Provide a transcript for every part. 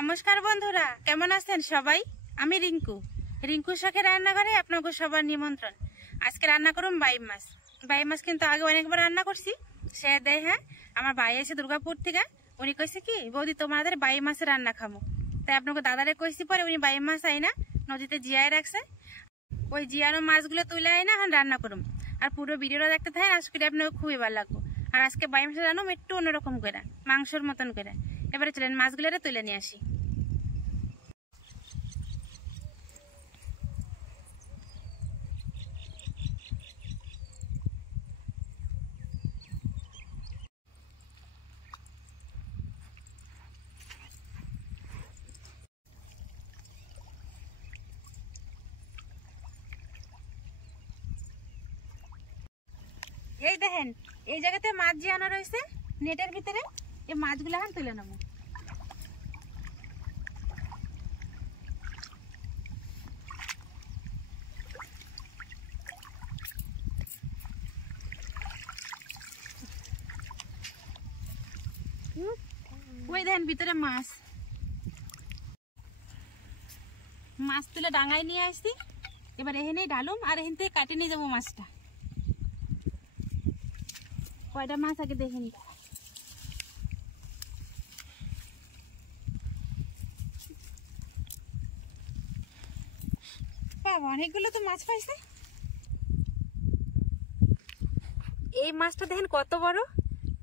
নমস্কার বন্ধুরা, কেমন আছেন সবাই? আমি রিঙ্কু, রিঙ্কু শখের রান্নাঘরে আপনাকে সবার নিমন্ত্রণ। আজকে রান্না করুন বাই মাছ। বাই মাছ কিন্তু আগে অনেকবার রান্না করছি। সে দেয় হ্যাঁ, আমার ভাই এসে দুর্গাপুর থেকে, উনি কইছে কি বৌদি তোমাদের বাই মাছের রান্না খামো। তাই আপনাকে দাদারে কইছি, পরে উনি বাই মাছ আইনা নদীতে জিয়ায় রাখছে। ওই জিয়ানো মাছগুলো তুলে আইনা এখন রান্না করুন। আর পুরো ভিডিওটা দেখতে থাকেন, আজকে আপনাকে খুবই ভালো লাগবে। আর আজকে বাই মাছের রান্না একটু অন্যরকম করে, মাংসর মতন করে। এবারে চলেন মাছগুলো তুলে নিয়ে আসি। এই দেখেন, এই জায়গাতে মাছ জিয়ানো রয়েছে নেটের ভিতরে। এই মাছগুলো এখন তুলে নেবো। ওই দেখেন ভিতরে মাছ তুলে ডাঙায় নিয়ে আসছি। এবার এখানেই ঢালুম আর এখান থেকে কাটে নিয়ে যাবো মাছটা। কয়টা মাছ আগে দেখে নি। অনেকগুলো তো মাছ পাইছে। এই মাছটা দেখেন কত বড়,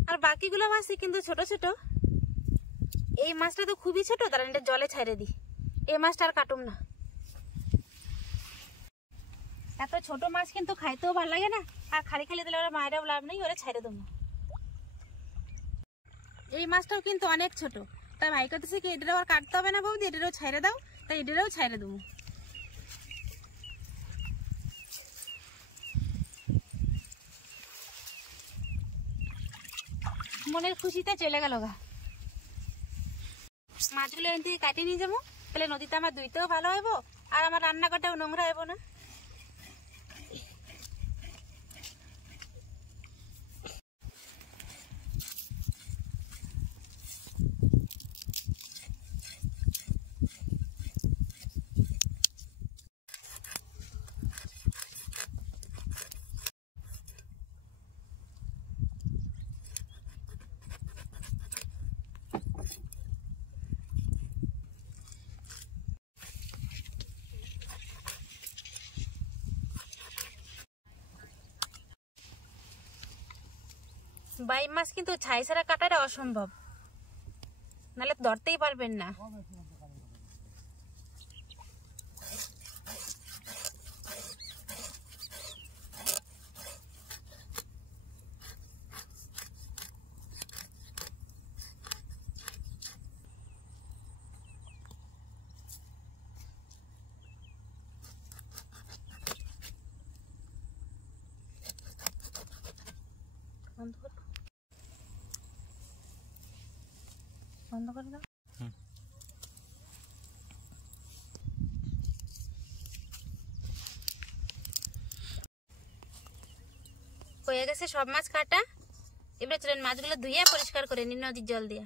আর বাকিগুলো মাছ কিন্তু ছোট ছোট। এই মাছটা তো খুবই ছোট, তারা এটা জলে ছাইড়ে দিই। এই মাছটা আর কাটুম না। এত ছোট মাছ কিন্তু খাইতেও ভালো লাগে না, আর খালি খালি দিলে ওরা মায়েরাও লাভ নেই, ওরা ছাইড়ে দেবো। এই মাছটাও কিন্তু অনেক ছোট, তাই ভাই করতেছে কি এটাও আর কাটতে হবে না বৌদি, এটাও ছাইড়ে দাও। তাই এটাও ছাইড়ে দেবো। মনের খুশিতে চলে গেল গা। মাছগুলো এখান থেকে কাটিয়ে নিয়ে যাবো, তাহলে নদীতে আমার ধুইতেও ভালো হইব, আর আমার রান্নাঘরটাও নোংরা হইব না। বাই মাছ কিন্তু ছাই ছাড়া কাটাটা অসম্ভব, নাহলে ধরতেই পারবেন না। বন্ধ করে দাও। হয়ে গেছে সব মাছ কাটা। এবারে চলেন মাছগুলো ধুইয়া পরিষ্কার করে নিন নদীর জল দিয়ে।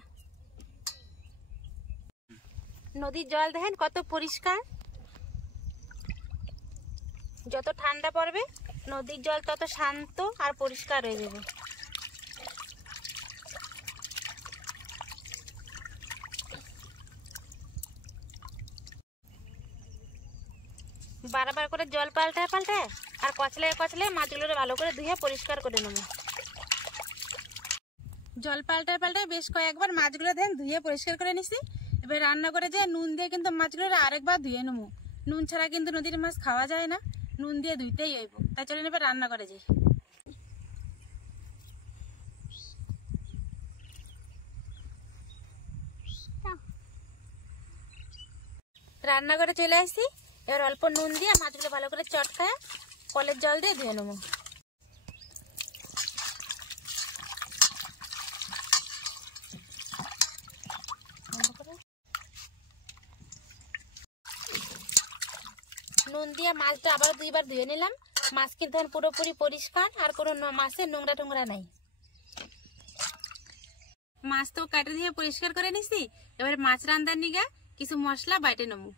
নদীর জল দেখেন কত পরিষ্কার। যত ঠান্ডা পড়বে নদীর জল তত শান্ত আর পরিষ্কার হয়ে যাবে। বারবার করে জল পাল্টায় আর কচলে মাছগুলো ভালো করে ধুয়ে পরিষ্কার করে নেব। জল পাল্টায় বেশ কয়েকবার মাছগুলো দেন ধুয়ে পরিষ্কার করে নিছি। এবার রান্না করে যে নুন দিয়ে কিন্তু মাছগুলো আরেকবার ধুয়ে নেবো। নুন ছাড়া কিন্তু নদীর মাছ খাওয়া যায় না, নুন দিয়ে ধুইতেই হইব। তাই চলেন এবার রান্না করে যাই। রান্না করে চলে আসছি। এবার অল্প নুন দিয়ে মাছগুলো ভালো করে চটকায় কলের জল দিয়ে ধুয়ে নেবো। নুন দিয়ে মাছটা আবার দুইবার ধুয়ে নিলাম। মাছ কিন্তু পুরোপুরি পরিষ্কার, আর কোনো মাছের নোংরা টোংরা নাই। মাছ তো কাটে দিয়ে পরিষ্কার করে নিছি। এবার মাছ রান্নার নিগা কিছু মশলা বাইটে নেবো।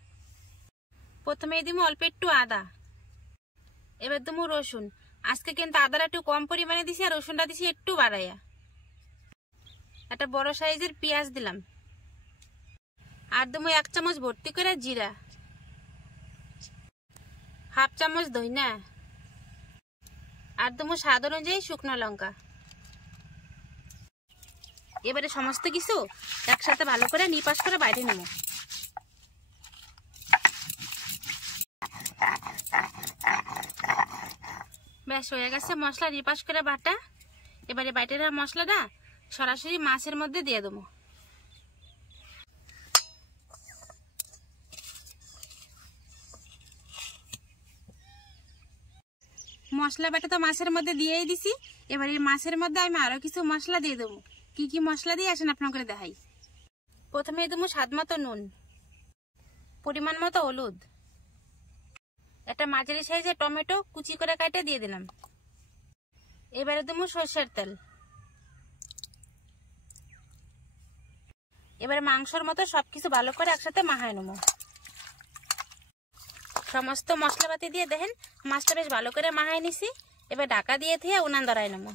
প্রথমে দিব অল্প একটু আদা, এবার দেবো রসুন। আজকে কিন্তু আদাটা একটু কম পরিমাণে দিছি আর রসুনটা দিছি একটু বাড়াইয়া। একটা বড় সাইজের পেঁয়াজ দিলাম, আর দেবো 1 চামচ ভর্তি করে জিরা, হাফ চামচ ধইনা, আর দেবো স্বাদ অনুযায়ী শুকনো লঙ্কা। এবারে সমস্ত কিছু একসাথে ভালো করে নিপাস করে বাইরে নেব। বেশ হয়ে গেছে মশলা নিপাস করে বাটা। এবারে বাইটে রাখা মশলাটা সরাসরি মাছের মধ্যে দিয়ে দেবো। মশলা বাটা তো মাছের মধ্যে দিয়েই দিছি। এবার এই মাছের মধ্যে আমি আরো কিছু মশলা দিয়ে দেবো। কি কি মশলা দিয়ে আসেন আপনাকে দেখাই। প্রথমে দেবো স্বাদ মতো নুন, পরিমাণ মতো হলুদ, একটা মাঝারি সাইজের টমেটো কুচি করে কাটে দিয়ে দিলাম। এবারে দেবো সরষের তেল। এবারে মাংসর মতো সবকিছু ভালো করে একসাথে মাখায় নেবো। সমস্ত মশলাপাতি দিয়ে দেখেন মাছটা বেশ ভালো করে মাখায় নিছি। এবার ঢাকা দিয়ে দিয়ে উনান ধরাই নেবো।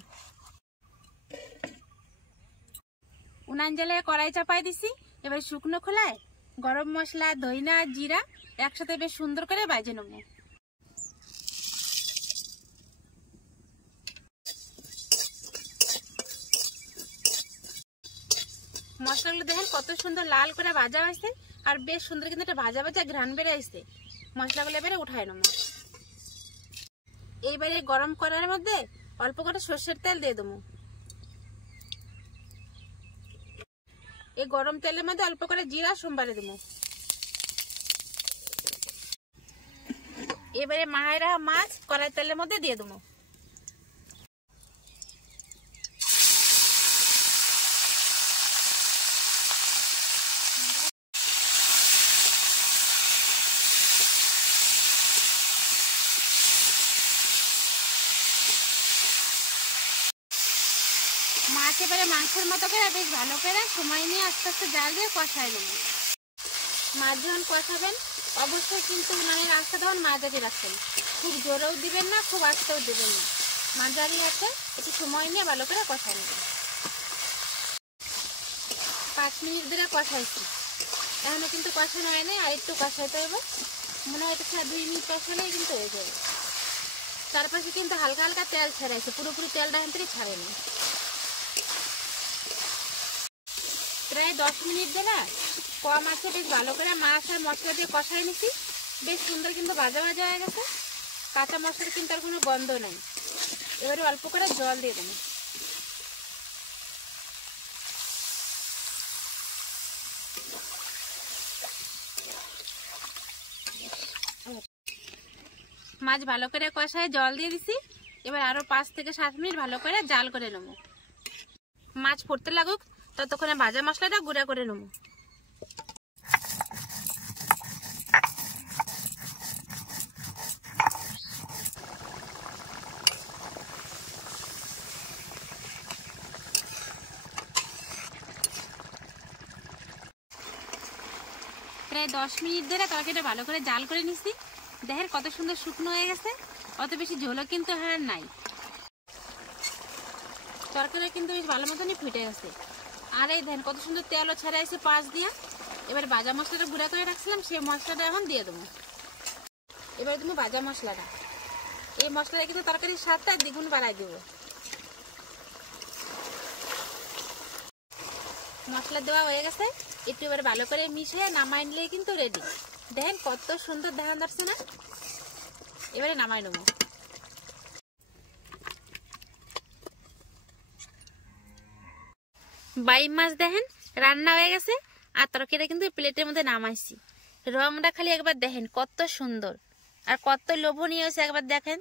উনান জ্বালায় কড়াই চাপাই দিছি। এবার শুকনো খোলায় গরম মশলা, ধইনা, জিরা একসাথে বেশ সুন্দর করে ভাজে নেব। মশলাগুলো দেখেন কত সুন্দর লাল করে ভাজা হয়েছে আর বেশ সুন্দর কিন্তু একটা ভাজা ভাজা ঘ্রাণ বেড়ে আসছে। মশলাগুলো এবারে উঠায় নেব। এইবারে গরম কড়াইয়ের মধ্যে অল্প করে সরষের তেল দিয়ে দেবো। এই গরম তেলের মধ্যে অল্প করে জিরা সোমবারে দেবো। এবারে মায়েরা মাছ কড়াই তেলের মধ্যে দিয়ে দেবো। মাছ এবারে মাংসের মতো করে বেশ ভালো করে সময় নিয়ে আস্তে আস্তে জাল দিয়ে কষাই নেব। মাছ যখন কষাবেন অবশ্যই কিন্তু উনানের আঁচটা তখন মাঝারি রাখবেন। খুব জোরেও দিবেন না, খুব আস্তেও দিবেন না, মাঝারি আছে। একটু সময় নিয়ে ভালো করে কষাই নেবেন। 5 মিনিট ধরে কষাইছি, এখনো কিন্তু কষানো হয় নাই, আর একটু কষাইতে হবে। মনে হয় এটা 2 মিনিট কষালেই কিন্তু হয়ে যাবে। চারপাশে কিন্তু হালকা হালকা তেল ছেড়াইছে, পুরোপুরি তেলটা এখান থেকে ছাড়েনি। প্রায় 10 মিনিট ধরে কম আছে বেশ ভালো করে মাছ আর মশলা দিয়ে কষাই নিছি। বেশ সুন্দর কিন্তু ভাজা ভাজা হয়ে গেছে। কাঁচা মশলার কিন্তু আর কোনো গন্ধ নাই। এবারে অল্প করে জল দিয়ে দেবো। মাছ ভালো করে কষায় জল দিয়ে দিছি। এবার আরো 5 থেকে 7 মিনিট ভালো করে জাল করে নেবো। মাছ ফুটতে লাগুক ততক্ষণে ভাজা মশলাটা গুঁড়া করে নেবো। প্রায় 10 মিনিট ধরে তরকারিটা ভালো করে জাল করে নিছি। দেখেন কত সুন্দর শুকনো হয়ে গেছে, অত বেশি ঝোলও কিন্তু হ্যাঁ নাই। তরকারি কিন্তু বেশ ভালো মতনই ফুটে গেছে। আর এই দেখেন কত সুন্দর তেলও ছাড়াইছে পাশ দিয়ে। এবার ভাজা মশলাটা গুঁড়া করে রাখছিলাম, সেই মশলাটা এখন দিয়ে দেবো। এবার দেবো ভাজা মশলাটা। এই মশলাটা কিন্তু তরকারির স্বাদটা দ্বিগুণ বাড়াই দেবো। মশলা দেওয়া হয়ে গেছে, একটু এবার ভালো করে মিশিয়ে নামাই নিলে কিন্তু রেডি। দেখেন কত সুন্দর দেখা যাচ্ছে না। এবারে নামাই নেবো। বাইম মাছ দেখেন রান্না হয়ে গেছে, আর তরকারিটা কিন্তু প্লেটের মধ্যে নামাইছি। রংটা খালি একবার দেখেন কত সুন্দর আর কত লোভনীয় হয়েছে, একবার দেখেন।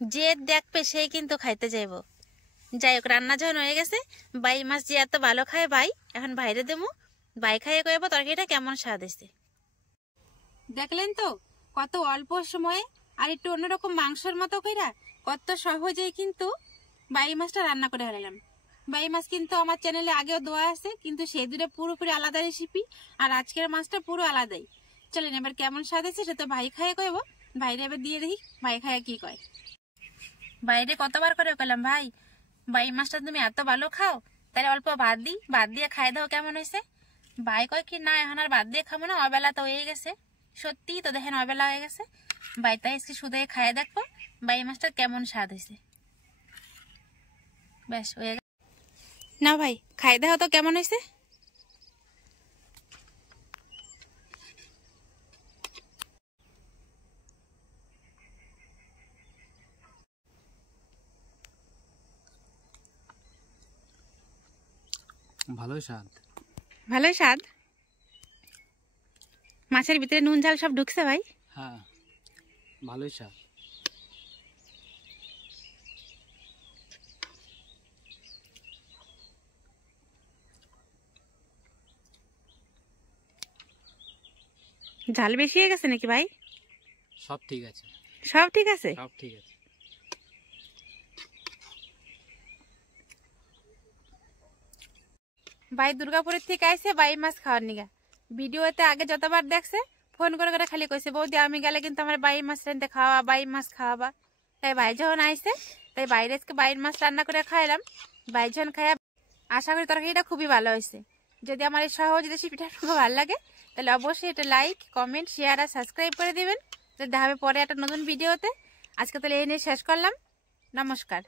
যে দেখবে সেই কিন্তু খাইতে যাইব। যাই হোক, রান্না যখন হয়ে গেছে, বাই মাছ যে এত ভালো খায় ভাই, এখন বাইরে দেবো। বাই খাইয়ে কইব তরকারিটা কেমন স্বাদ হয়েছে। দেখলেন তো কত অল্প সময়ে আর একটু অন্যরকম মাংসের মতো কইরা কত সহজেই কিন্তু বাই মাছটা রান্না করে ফেলাম। বাই মাছ কিন্তু আমার চ্যানেলে আগেও দেওয়া আছে, কিন্তু সেই দুটো পুরোপুরি আলাদা রেসিপি, আর আজকের মাছটা পুরো আলাদাই। চলেন এবার কেমন স্বাদ আছে সেটা তো ভাই খাইয়ে কইব। বাইরে এবার দিয়ে দেখি ভাই খাইয়া কি কয়। বাইরে কতবার করে কইলাম, ভাই বাই মাছটা তুমি এত ভালো খাও, তাহলে অল্প ভাত দিয়ে খাই দাও, কেমন হয়েছে? ভাই কয় কি, না এখন আর ভাত দিয়ে খাবো না, অবেলা তো হয়ে গেছে। সত্যি তো দেখেন অবেলা হয়ে গেছে। ভাই তাই আজকে শুধু খাইয়ে দেখবো বাই মাছটা কেমন স্বাদ হয়েছে। বেশ হয়ে গেছে না ভাই, খাই দাও তো কেমন হয়েছে। ভালোই স্বাদ। ভালোই স্বাদ। মাছের ভিতরে নুন ঝাল সব ঢুকছে ভাই? হ্যাঁ, ভালোই স্বাদ। ঝাল বেশি হয়ে গেছে নাকি ভাই? সব ঠিক আছে, সব ঠিক আছে। সব ঠিক আছে। ভাই দুর্গাপুরের থেকে আইছে বাই মাছ খাওয়ার নিগা। ভিডিওতে আগে যতবার দেখছে ফোন করে করে খালি কইছে, বৌদি আমি গেলে কিন্তু আমার বাই মাছ রান্তে খাওয়া, বাই মাছ খাওয়াবা। তাই ভাই যখন আইছে তাই বাইরে আজকে বাইর মাছ রান্না করে খাইলাম। ভাই যখন খাইয়া আশা করি তরকারিটা খুবই ভালো হয়েছে। যদি আমার এই সহজ রেসিপিটা খুব ভালো লাগে তাহলে অবশ্যই এটা লাইক, কমেন্ট, শেয়ার আর সাবস্ক্রাইব করে দিবেন। দেখা হবে পরে একটা নতুন ভিডিওতে। আজকে তাহলে এই নিয়ে শেষ করলাম। নমস্কার।